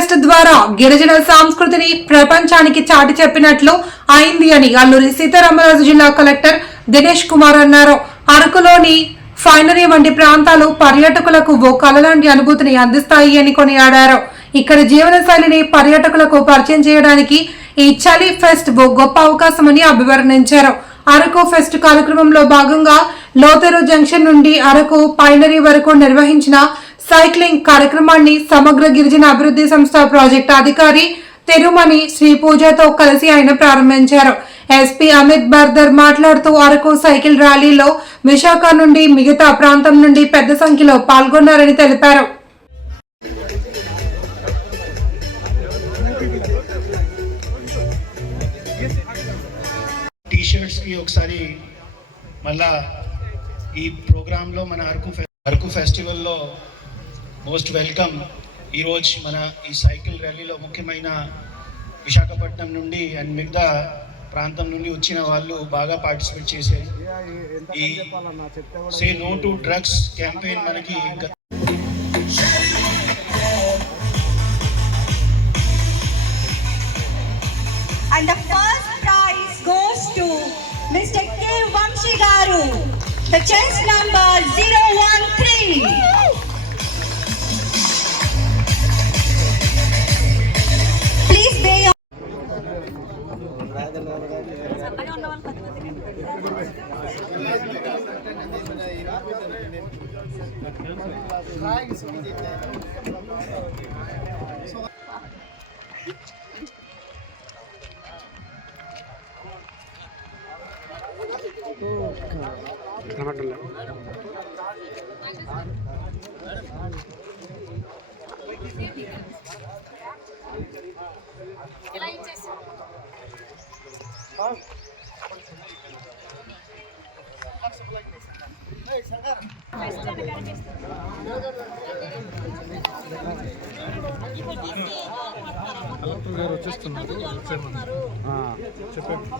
Pest ద్వారా గిరిజన సంస్కృతిని ప్రపంచానికి చాటి చెప్పినట్లు అయింది అని అల్లూరి సీతారామరాజు జిల్లా కలెక్టర్ దినేష్ కుమార్ అన్నారు. అరకులోని ఫైనరీ వంటి ప్రాంతాలు పర్యాటకులకు ఓ కలలాంటి అనుభూతిని అందిస్తాయి అని కొనియాడారు. ఇక్కడ జీవన శైలిని పర్యాటకులకు పరిచయం చేయడానికి ఈ చలి ఫెస్ట్ ఓ గొప్ప అవకాశమని అభివర్ణించారు. అరకు ఫెస్ట్ కార్యక్రమంలో భాగంగా లోతెరు జంక్షన్ నుండి అరకు పైనరీ వరకు నిర్వహించిన సైక్లింగ్ కార్యక్రమాన్ని సమగ్ర గిరిజన అభివృద్ధి సంస్థ ప్రాజెక్టు అధికారి తిరుమణి శ్రీ పూజతో కలిసి ఆయన ప్రారంభించారు. ఎస్పీ అమిత్ బర్దర్ మాట్లాడుతూ అరకు సైకిల్ ర్యాలీలో విశాఖ నుండి మిగతా ప్రాంతం నుండి పెద్ద సంఖ్యలో పాల్గొన్నారని తెలిపారు. టీషర్ట్స్ కి ఒకసారి మళ్ళా ఈ ప్రోగ్రామ్ లో మన అరకు ఫెస్టివల్ లో మోస్ట్ వెల్కమ్. ఈరోజు మన ఈ సైకిల్ ర్యాలీలో ముఖ్యమైన విశాఖపట్నం నుండి అండ్ మిగతా ప్రాంతం నుండి వచ్చిన వాళ్ళు బాగా పార్టిసిపేట్ చేసే ఈ say no to drugs campaign మనకి And the first prize goes to Mr. K. Vamshi Garu, the chess number 013. Please pay your collector గారు వచ్చేస్తున్నారు. చెప్పండి.